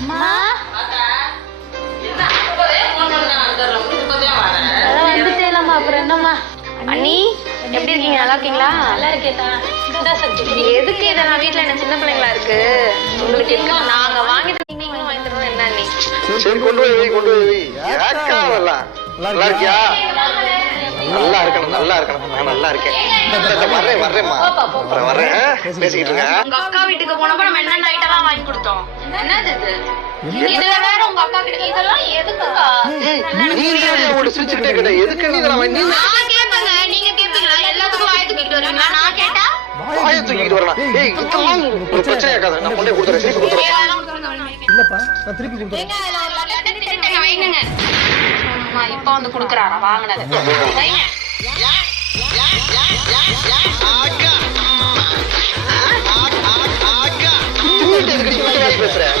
அம்மா வந்துட்டேலம்மா. அப்புறம் என்னம்மா அண்ணி எப்படி இருக்கீங்க? நல்லா இருக்கீங்களா? நல்லா இருக்கேதா. எதுக்கு இதெல்லாம்? வீட்டுல என்ன சின்ன பிள்ளைங்களா இருக்கு உங்களுக்கு? நாங்க வாங்கிட்டு நீங்களும் வாங்கி தரணும் என்ன அண்ணி? சரி கொண்டு போய் கொண்டு போய் நல்லா இருக்கியா? நல்லா இருக்கணும் நல்லா இருக்கணும். நான் நல்லா இருக்கேன். வர்றேம்மா வர்றேன். பேசிக்கிட்டு இருங்க. உங்க அக்கா வீட்டுக்கு போனப்ப நம்ம என்ன ஐட்டம்லாம் வாங்கி கொடுத்தோம். என்னது இது? இதுல வேற உங்க அக்கா கிட்ட இதெல்லாம் எதுக்குக்கா? நீங்க சிரிச்சுக்கிட்டே கேட்ட எதுக்கு நீ இதெல்லாம் வாங்கி? நான் கேட்பேங்க, நீங்க கேட்பீங்களா? எல்லாத்துக்கும் வாயை தூக்கிட்டு வருவீங்களா? நான் கேட்டா வாயை தூக்கிட்டு வரலாம். ஏய் இதெல்லாம் ஒரு பிரச்சனை ஆகாது. நான் கொண்டே கொடுத்துறேன். திருப்பி கொடுத்துறேன். இல்லப்பா நான் திருப்பி கொடுத்துறேன். வைங்க. இப்ப வந்து குடுக்குறாரா வாங்கினது? வைங்க. பேசுறேன்.